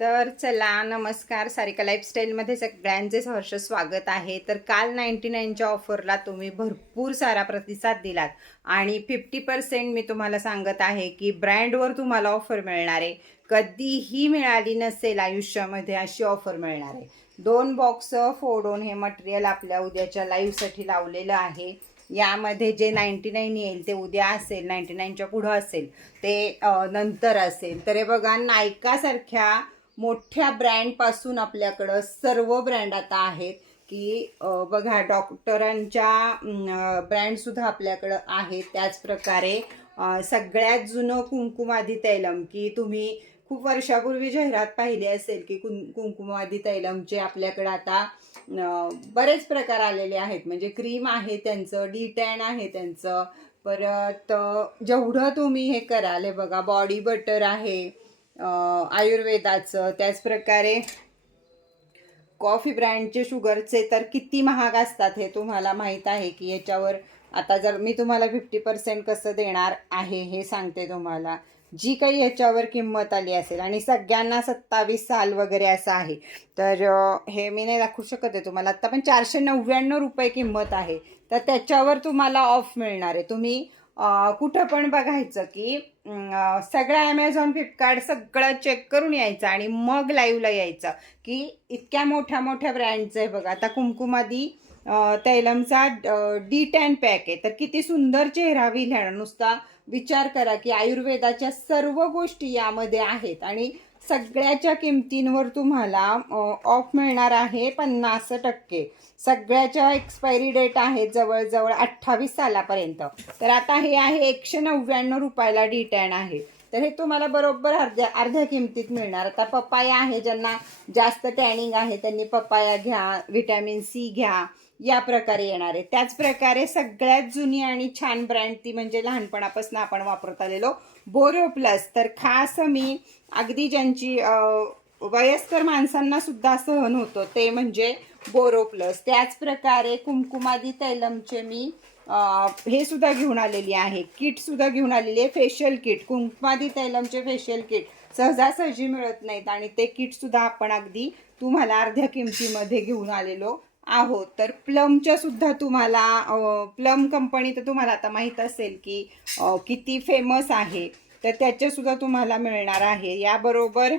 तर चला नमस्कार. सारिका लाईफस्टाईलमध्ये सगळ्यांचे सहर्ष स्वागत आहे. तर काल नाईन्टी नाईनच्या ऑफरला तुम्ही भरपूर सारा प्रतिसाद दिलात. आणि फिफ्टी पर्सेंट मी तुम्हाला सांगत आहे की ब्रँडवर तुम्हाला ऑफर मिळणार आहे. कधीही मिळाली नसेल आयुष्यामध्ये अशी ऑफर मिळणार आहे. दोन बॉक्स फोडून हे मटेरियल आपल्या उद्याच्या लाईव्हसाठी लावलेलं आहे. यामध्ये जे नाईन्टी नाईन येईल ते उद्या असेल नाईन्टी नाईनच्या पुढं असेल ते नंतर असेल. तर हे बघा नायकासारख्या मोठ्या ब्रँडपासून आपल्याकडं सर्व ब्रँड आता आहेत की बघा डॉक्टरांच्या ब्रँडसुद्धा आपल्याकडं आहेत. त्याचप्रकारे सगळ्यात जुनं कुंकुमादी तैलम की तुम्ही खूप वर्षापूर्वी जाहिरात पाहिली असेल की कुं कुंकुमादी तैलमचे आपल्याकडे आता बरेच प्रकार आलेले आहेत. म्हणजे क्रीम आहे त्यांचं डी टॅन आहे त्यांचं. परत जेवढं तुम्ही हे कराल हे बघा बॉडी बटर आहे. आयुर्वेदाचं त्याच प्रकारे कॉफी ब्रँडचे शुगरचे तर किती महाग असतात हे तुम्हाला माहीत आहे की याच्यावर आता जर मी तुम्हाला फिफ्टी पर्सेंट कसं देणार आहे हे सांगते तुम्हाला. जी काही याच्यावर किंमत आली असेल आणि सगळ्यांना सत्तावीस साल वगैरे असं आहे तर हे मी नाही दाखवू शकत आहे तुम्हाला. आत्ता पण चारशे नव्याण्णव रुपये किंमत आहे. तर त्याच्यावर तुम्हाला ऑफ मिळणार आहे. तुम्ही कुठं पण बघायचं की सगळं ॲमेझॉन फ्लिपकार्ट सगळं चेक करून यायचं आणि मग लाईव्हला यायचं. की इतक्या मोठ्या मोठ्या ब्रँडचं आहे बघा. आता कुमकुमादी तैलमचा डी टॅन पॅक आहे. तर किती सुंदर चेहरा होईल नुसता विचार करा की आयुर्वेदाच्या सर्व गोष्टी यामध्ये आहेत. आणि सगळ्याच्या किमतींवर तुम्हाला ऑफ मिळणार आहे पन्नास टक्के. सगळ्याच्या एक्सपायरी डेट आहे जवळजवळ अठ्ठावीस सालापर्यंत. तर आता हे आहे एकशे नव्याण्णव रुपयाला डिटॅन आहे. तर हे तुम्हाला बरोबर अर्ध्या अर्ध्या किमतीत मिळणार. आता पपाया आहे ज्यांना जास्त टॅनिंग आहे त्यांनी पपाया घ्या व्हिटॅमिन सी घ्या या प्रकारे येणार आहे. त्याच प्रकारे सगळ्यात जुनी आणि छान ब्रँड ती म्हणजे लहानपणापासून आपण वापरत आलेलो बोरोप्लस. तर खास मी अगदी ज्यांची वयस्कर माणसांना सुद्धा सहन होतं ते म्हणजे बोरोप्लस. त्याच प्रकारे कुमकुमादी तैलमचे मी हे सुद्धा घेऊन आलेली आहे. किट सुद्धा घेऊन आलेली आहे फेशियल किट. कुंकुमादी तैलमचे फेशियल किट. सहजासहजी मिळत नाहीत आणि ते किट सुद्धा आपण अगदी तुम्हाला अर्ध्या किमतीमध्ये घेऊन आलेलो. आहोत. तर प्लमच्या सुद्धा तुम्हाला प्लम कंपनी तर तुम्हाला आता माहीत असेल की किती फेमस आहे. तर त्याच्यासुद्धा सुद्धा तुम्हाला मिळणार आहे. याबरोबर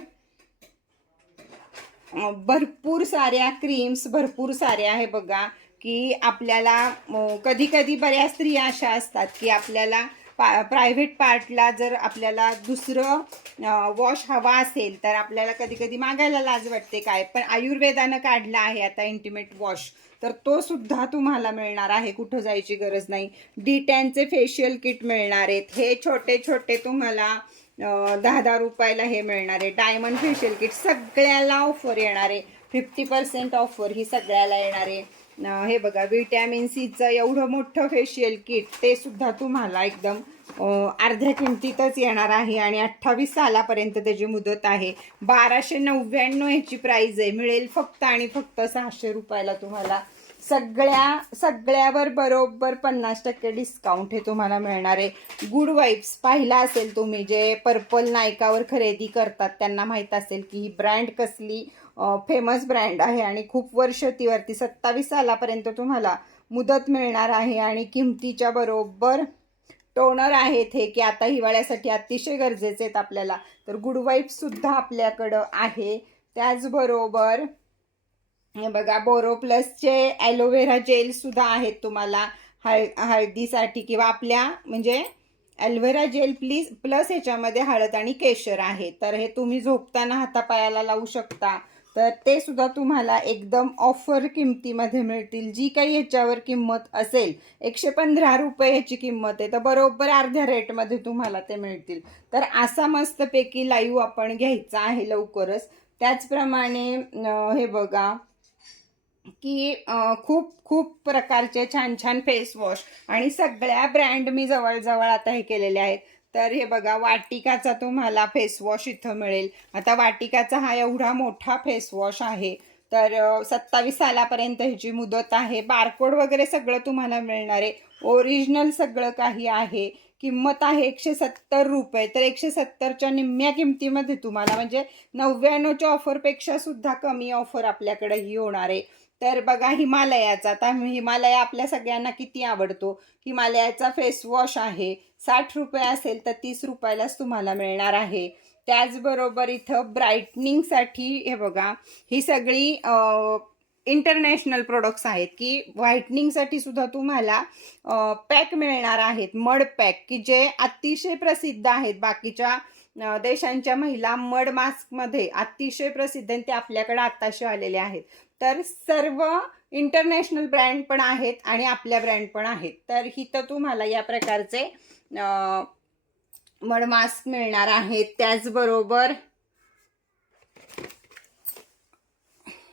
भरपूर साऱ्या क्रीम्स भरपूर साऱ्या आहे बघा की आपल्याला कधी कधी बऱ्याच स्त्रिया अशा असतात की आपल्याला पा प्रायव्हेट पार्टला जर आपल्याला दुसरं वॉश हवा असेल तर आपल्याला कधी कधी मागायला लाज वाटते काय? पण आयुर्वेदानं काढला आहे आता इंटिमेट वॉश तर तो सुद्धा तुम्हाला मिळणार आहे कुठं जायची गरज नाही. डिटॅनचे फेशियल किट मिळणार आहेत. हे छोटे छोटे तुम्हाला दहा दहा रुपयाला हे मिळणार आहे. डायमंड फेशियल किट सगळ्याला ऑफर येणार आहे. फिफ्टी पर्सेंट ऑफर ही सगळ्याला येणार आहे. हे बघा विटॅमिन सीचं एवढं मोठं फेशियल किट ते सुद्धा तुम्हाला एकदम अर्ध्या किमतीतच येणार आहे आणि अठ्ठावीस सालापर्यंत त्याची मुदत आहे. बाराशे नव्याण्णव ह्याची प्राईज आहे. मिळेल फक्त आणि फक्त सहाशे रुपयाला तुम्हाला सगळ्या सगळ्यावर बरोबर पन्नास टक्के डिस्काउंट हे तुम्हाला मिळणार आहे. गुड वाईब्स पाहिला असेल तुम्ही जे पर्पल नायकावर खरेदी करतात त्यांना माहीत असेल की ही ब्रँड कसली फेमस ब्रँड आहे आणि खूप वर्ष तीवरती सत्तावीस सालापर्यंत तुम्हाला मुदत मिळणार आहे आणि किमतीच्या बरोबर टोनर आहेत हे की आता हिवाळ्यासाठी अतिशय गरजेचे आहेत आपल्याला. तर गुड वाईब्ससुद्धा आपल्याकडं आहे. त्याचबरोबर बघा बोरो प्लसचे ॲलोव्हेरा जेल सुद्धा आहेत तुम्हाला. हळ हळदीसाठी किंवा आपल्या म्हणजे ॲलोव्हेरा जेल प्लीज प्लस ह्याच्यामध्ये हळद आणि केशर आहे. तर हे तुम्ही झोपताना हातापायाला लावू शकता. तर ते सुद्धा तुम्हाला एकदम ऑफर किमतीमध्ये मिळतील. जी काही ह्याच्यावर किंमत असेल एकशे पंधरा रुपये ह्याची किंमत आहे तर बरोबर अर्ध्या रेटमध्ये तुम्हाला ते मिळतील. तर असा मस्तपैकी लाईव्ह आपण घ्यायचा आहे लवकरच. त्याचप्रमाणे हे बघा की खूप खूप प्रकारचे छान छान फेस वॉश आणि सगळ्या ब्रँड मी जवळजवळ आता हे केलेले आहेत. तर हे बघा वाटिकाचा तुम्हाला फेस वॉश इथं मिळेल. आता वाटिकाचा हा एवढा मोठा फेस वॉश आहे. तर सत्तावीस सालापर्यंत ह्याची मुदत आहे. बारकोड वगैरे सगळं तुम्हाला मिळणार आहे. ओरिजिनल सगळं काही आहे. किंमत आहे एकशे सत्तर रुपये. तर एकशे सत्तरच्या निम्म्या किमतीमध्ये तुम्हाला म्हणजे नव्याण्णवच्या ऑफरपेक्षा सुद्धा कमी ऑफर आपल्याकडे ही होणार आहे. तर बघा हिमालयाचा आता हिमालय आपल्या सगळ्यांना किती आवडतो? हिमालयाचा फेस वॉश आहे साठ रुपये असेल तर तीस रुपयालाच तुम्हाला मिळणार आहे. त्याचबरोबर इथं ब्राईटनिंगसाठी हे बघा ही सगळी इंटरनॅशनल प्रोडक्ट्स आहेत की व्हाईटनिंगसाठी सुद्धा तुम्हाला पॅक मिळणार आहेत मड पॅक की जे अतिशय प्रसिद्ध आहेत बाकीच्या देशांच्या महिला मड मास्कमध्ये अतिशय प्रसिद्ध आणि ते आपल्याकडे आत्ताशी आलेले आहेत. तर सर्व इंटरनॅशनल ब्रँड पण आहेत आणि आपल्या ब्रँड पण आहेत. तर इथं तुम्हाला या प्रकारचे मड मास्क मिळणार आहेत. त्याचबरोबर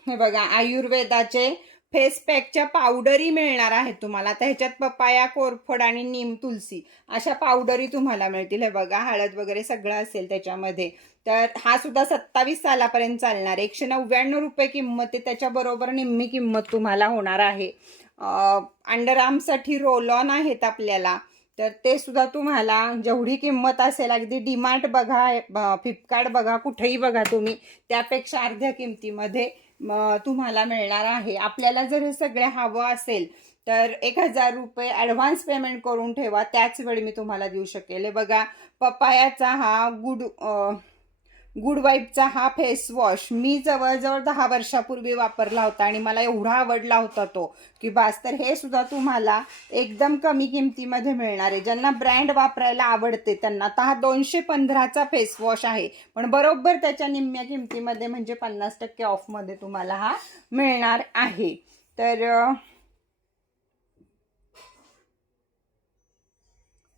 हे बघा आयुर्वेदाचे फेस पॅकच्या पावडरी मिळणार आहेत तुम्हाला. आता ह्याच्यात पपाया कोरफड आणि नीम तुलसी अशा पावडरी तुम्हाला मिळतील. हे बघा हळद वगैरे सगळं असेल त्याच्यामध्ये. तर हा सुद्धा सत्तावीस सालापर्यंत चालणार. एकशे नव्याण्णव रुपये किंमत आहे. त्याच्याबरोबर निम्मी किंमत तुम्हाला होणार आहे. अंडरआर्मसाठी रोल ऑन आहेत आपल्याला. तर ते सुद्धा तुम्हाला जेवढी किंमत असेल अगदी डीमार्ट बघा फ्लिपकार्ट बघा कुठेही बघा तुम्ही. त्यापेक्षा अर्ध्या किमतीमध्ये तुम्हाला मिळणार आहे. आपल्याला जर हे सगळे हवं असेल तर एक हजार रुपये ॲडव्हान्स पेमेंट करून ठेवा. त्याच वेळी मी तुम्हाला देऊ शकेल. बघा पपायाचा हा गुड गुड वाईबचा हा फेस वॉश मी जवळजवळ दहा वर्षापूर्वी वापरला होता आणि मला एवढा आवडला होता तो की बास तर हे सुद्धा तुम्हाला एकदम कमी किमतीमध्ये मिळणार आहे. ज्यांना ब्रँड वापरायला आवडते त्यांना तर हा दोनशे पंधराचा फेस वॉश आहे. पण बरोबर त्याच्या निम्म्या किमतीमध्ये म्हणजे पन्नास टक्के ऑफमध्ये तुम्हाला हा मिळणार आहे. तर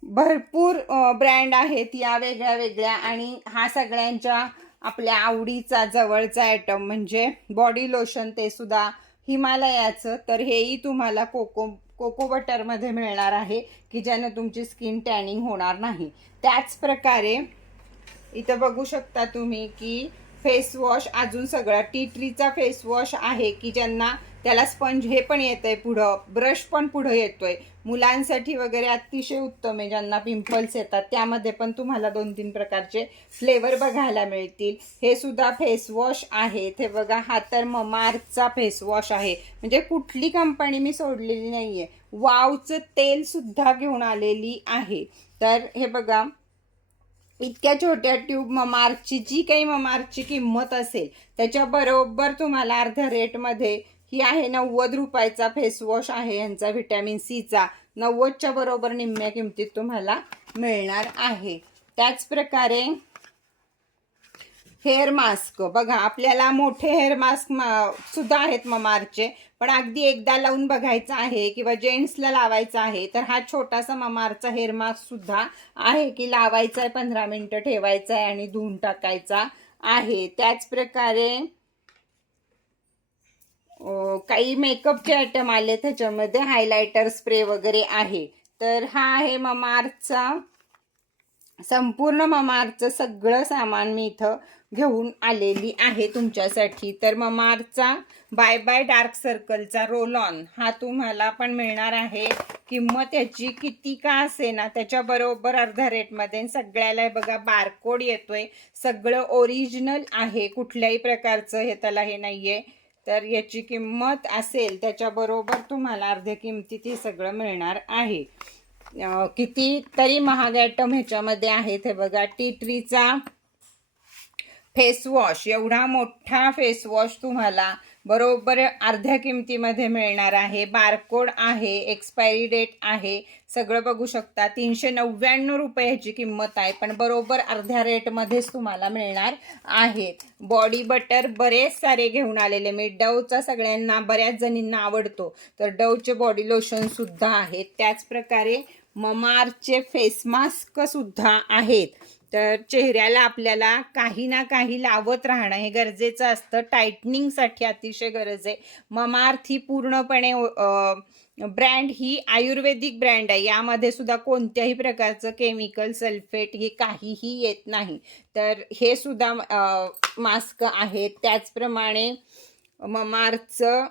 भरपूर ब्रँड आहेत या वेगळ्या वेगळ्या आणि हा सगळ्यांच्या आपल्या आवडीचा जवळचा आयटम म्हणजे बॉडी लोशन ते सुद्धा हिमालयाचं. तर हेही तुम्हाला कोको कोको बटरमध्ये मिळणार आहे की ज्यानं तुमची स्किन टॅनिंग होणार नाही. त्याच प्रकारे इथं बघू शकता तुम्ही की फेस वॉश अजून सगळं. टी ट्रीचा फेस वॉश आहे की ज्यांना त्याला स्पंज हे पण येतंय पुढं ब्रश पण पुढं येतोय. मुलांसाठी वगैरे अतिशय उत्तम आहे ज्यांना पिंपल्स येतात. त्यामध्ये पण तुम्हाला दोन तीन प्रकारचे फ्लेवर बघायला मिळतील. हे सुद्धा फेस वॉश आहे. हे बघा हा तर ममार्कचा फेस वॉश आहे. म्हणजे कुठली कंपनी मी सोडलेली नाही आहे वावचं तेल सुद्धा घेऊन आलेली आहे. तर हे बघा इतक्या छोट्या ट्यूब ममार्थची जी काही ममार्थची किंमत असेल त्याच्या बरोबर तुम्हाला अर्ध्या रेटमध्ये ही आहे नव्वद रुपयाचा फेस वॉश आहे यांचा व्हिटॅमिन सीचा नव्वदच्या बरोबर निम्म्या किमतीत तुम्हाला मिळणार आहे. त्याच प्रकारे हेअर मास्क बघा आपल्याला मोठे हेअर मास्क सुद्धा आहेत ममारचे पण अगदी एकदा लावून बघायचं आहे किंवा जेंट्सला लावायचं आहे तर हा छोटासा ममारचा हेअर मास्क सुद्धा आहे की लावायचा आहे पंधरा मिनटं ठेवायचा आहे आणि धुवून टाकायचा आहे. त्याच प्रकारे काही मेकअपचे आयटम आले त्याच्यामध्ये हायलायटर स्प्रे वगैरे आहे. तर हा आहे ममारचा संपूर्ण ममारचं सगळं सामान मी इथं घेऊन आलेली आहे तुमच्यासाठी. तर ममारचा बाय बाय डार्क सर्कलचा रोल ऑन हा तुम्हाला पण मिळणार आहे. किंमत याची किती का असे ना त्याच्याबरोबर अर्धा रेटमध्ये सगळ्याला बघा बारकोड येतोय. सगळं ओरिजिनल आहे कुठल्याही प्रकारचं हे त्याला हे नाहीये. तर याची किंमत असेल त्याच्याबरोबर तुम्हाला अर्ध्या किमतीत हे सगळं मिळणार आहे. किती तरी महाग आयटम ह्याच्यामध्ये आहेत. हे बघा टी ट्रीचा फेस वॉश एवढा मोठा फेस वॉश तुम्हाला बरोबर अर्ध्या किमतीमध्ये मिळणार आहे. बारकोड आहे एक्सपायरी डेट आहे. सगळं बघू शकता. तीनशे नव्याण्णव रुपये ह्याची किंमत आहे. पण बरोबर अर्ध्या रेटमध्येच तुम्हाला मिळणार आहे. बॉडी बटर बरेच सारे घेऊन आलेले. मी डवचा सगळ्यांना बऱ्याच जणींना आवडतो. तर डवचे बॉडी लोशनसुद्धा आहेत. त्याचप्रकारे ममारचे फेस मास्क सुद्धा आहेत. तर चेहऱ्याला आपल्याला काही ना काही लावत राहणं हे गरजेचं असतं. टायटनिंगसाठी अतिशय गरज आहे. ममार्थ ही पूर्णपणे ब्रँड ही आयुर्वेदिक ब्रँड आहे. यामध्ये सुद्धा कोणत्याही प्रकारचं केमिकल सल्फेट हे काहीही येत नाही. तर हे सुद्धा मास्क आहेत. त्याचप्रमाणे ममार्थचं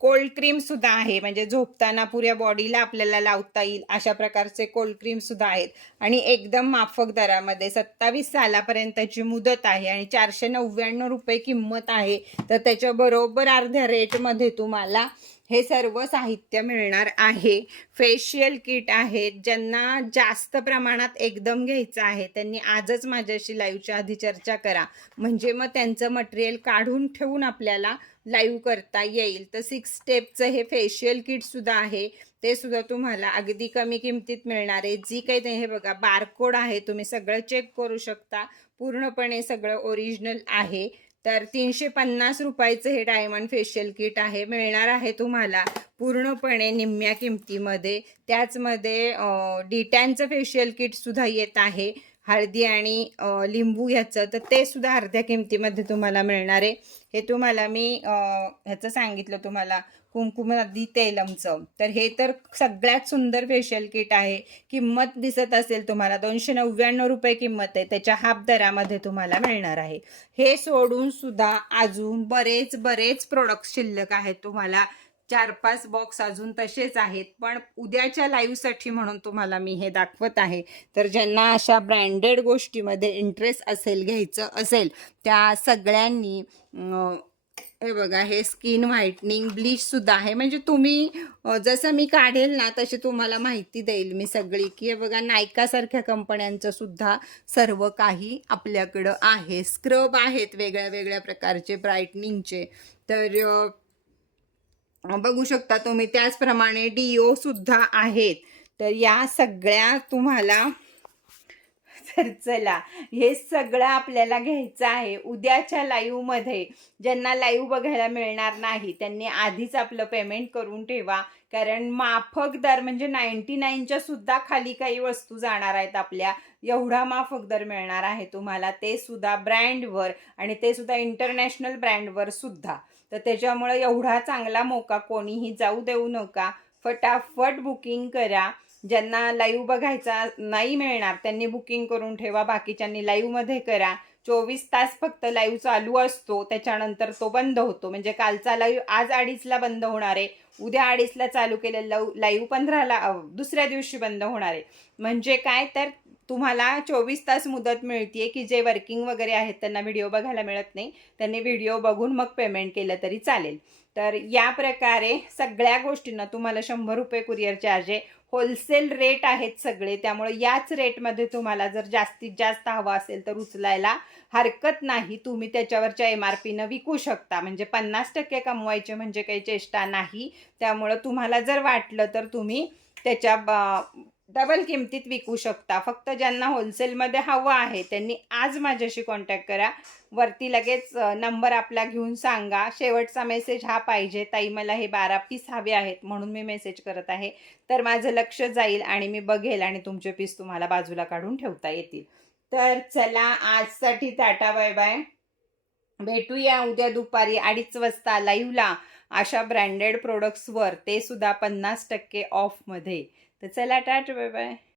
कोल्ड क्रीम सुद्धा आहे. म्हणजे झोपताना पुऱ्या बॉडीला आपल्याला लावता येईल अशा प्रकारचे कोल्ड क्रीम सुद्धा आहेत. आणि एकदम माफक दरामध्ये सत्तावीस सालापर्यंतची मुदत आहे आणि चारशे नव्याण्णव रुपये किंमत आहे. तर त्याच्या बरोबर अर्ध्या रेटमध्ये तुम्हाला हे सर्व साहित्य मिळणार आहे. फेशियल किट आहेत ज्यांना जास्त प्रमाणात एकदम घ्यायचं आहे त्यांनी आजच माझ्याशी लाईव्हच्या आधी चर्चा करा. म्हणजे मग त्यांचं मटेरियल काढून ठेवून आपल्याला लाईव्ह करता येईल. तर सिक्स स्टेपचं हे फेशियल किटसुद्धा आहे. ते सुद्धा तुम्हाला अगदी कमी किमतीत मिळणार आहे. जी काही ते हे बघा बारकोड आहे तुम्ही सगळं चेक करू शकता. पूर्णपणे सगळं ओरिजिनल आहे. तर तीनशे पन्नास रुपयाचं हे डायमंड फेशियल किट आहे. मिळणार आहे तुम्हाला पूर्णपणे निम्म्या किमतीमध्ये. त्याचमध्ये डिटॅनचं फेशियल किटसुद्धा येत आहे. हळदी आणि लिंबू ह्याचं तर ते सुद्धा अर्ध्या किमतीमध्ये तुम्हाला मिळणार आहे. हे तुम्हाला मी ह्याचं सांगितलं तुम्हाला कुंकुमादी तेलमचं. तर हे तर सगळ्यात सुंदर फेशियल किट आहे. किंमत दिसत असेल तुम्हाला दोनशे नव्याण्णव रुपये किंमत आहे. त्याच्या हाफ दरामध्ये तुम्हाला मिळणार आहे. हे सोडून सुद्धा अजून बरेच बरेच प्रोडक्ट शिल्लक आहेत तुम्हाला. चार पाच बॉक्स अजून तसेच आहेत. पण उद्याच्या लाईव्हसाठी म्हणून तुम्हाला मी हे दाखवत आहे. तर ज्यांना अशा ब्रँडेड गोष्टीमध्ये इंटरेस्ट असेल घ्यायचं असेल त्या सगळ्यांनी हे बघा हे स्किन व्हाईटनिंग ब्लीचसुद्धा आहे. म्हणजे तुम्ही जसं मी काढेल ना तशी तुम्हाला माहिती देईल मी सगळी. की हे बघा नायकासारख्या कंपन्यांचं सुद्धा सर्व काही आपल्याकडं आहे. स्क्रब आहेत वेगळ्या वेगळ्या प्रकारचे ब्राईटनिंगचे तर बघू शकता तुम्ही त्याचप्रमाणे डीओ सुद्धा आहेत. तर या सगळ्या तुम्हाला तर चला हे सगळं आपल्याला घ्यायचं आहे उद्याच्या लाईव्हमध्ये ज्यांना लाईव्ह बघायला मिळणार नाही त्यांनी आधीच आपलं पेमेंट करून ठेवा. कारण माफक दर म्हणजे नाईन्टी नाईनच्या सुद्धा खाली काही वस्तू जाणार आहेत आपल्या. एवढा माफक दर मिळणार आहे तुम्हाला. ते सुद्धा ब्रँडवर आणि ते सुद्धा इंटरनॅशनल ब्रँडवर सुद्धा. तर त्याच्यामुळे एवढा चांगला मोका कोणीही जाऊ देऊ नका. फटाफट बुकिंग करा. ज्यांना लाईव्ह बघायचा नाही मिळणार त्यांनी बुकिंग करून ठेवा. बाकीच्यांनी लाईव्हमध्ये करा. चोवीस तास फक्त लाईव्ह चालू असतो. त्याच्यानंतर तो बंद होतो. म्हणजे कालचा लाईव्ह आज अडीचला बंद होणार आहे. उद्या अडीचला चालू केलेला लाईव्ह पंधराला दुसऱ्या दिवशी बंद होणार आहे. म्हणजे काय? तर तुम्हाला चोवीस तास मुदत मिळते की जे वर्किंग वगैरे आहेत त्यांना व्हिडिओ बघायला मिळत नाही. त्यांनी व्हिडिओ बघून मग पेमेंट केलं तरी चालेल. तर या प्रकारे सगळ्या गोष्टींना तुम्हाला शंभर रुपये कुरिअर चार्ज आहे. होलसेल रेट आहेत सगळे. त्यामुळे याच रेटमध्ये तुम्हाला जर जास्तीत जास्त हवा असेल तर उचलायला हरकत नाही. तुम्ही त्याच्यावरच्या एम आर पीनं विकू शकता. म्हणजे पन्नास टक्के कमवायचे म्हणजे काही चेष्टा नाही. त्यामुळं तुम्हाला जर वाटलं तर तुम्ही त्याच्या ब- डबल किमतीत विकू शकता. फक्त ज्यांना होलसेलमध्ये हवं आहे त्यांनी आज माझ्याशी कॉन्टॅक्ट करा. वरती लगेच नंबर आपला घेऊन सांगा. शेवटचा मेसेज हा पाहिजे. ताई मला हे बारा पीस हवे आहेत म्हणून मी मेसेज करत आहे. तर माझं लक्ष जाईल आणि मी बघेल आणि तुमचे पीस तुम्हाला बाजूला काढून ठेवता येतील. तर चला आजसाठी टाटा बाय बाय. भेटूया उद्या दुपारी अडीच वाजता लाईव्हला अशा ब्रँडेड प्रोडक्ट्सवर ते सुद्धा पन्नास टक्के ऑफमध्ये तर चला टाटा बाय बाय